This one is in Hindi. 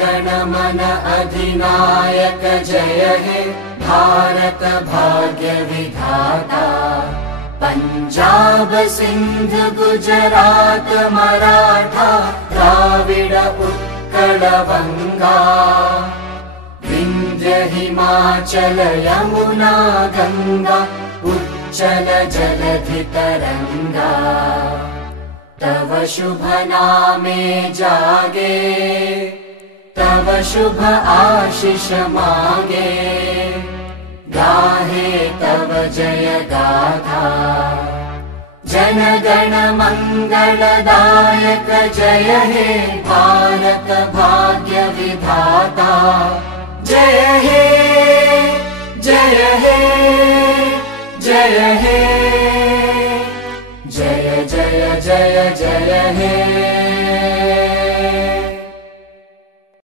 गण मन अधिनायक जय हे भारत भाग्य विधाता। पंजाब सिंध गुजरात मराठा द्राविड उत्कल बंगा। विंध्य हिमाचल यमुना गंगा उच्चल जलधि तरंगा। तव शुभ नामे जागे तव शुभ आशीष मागे। गाहे तव जय गाथा जन गण मंगलदायक जय हे भारत भाग्य विधाता। जय हे जय हे जय हे जय जय जय जय हे।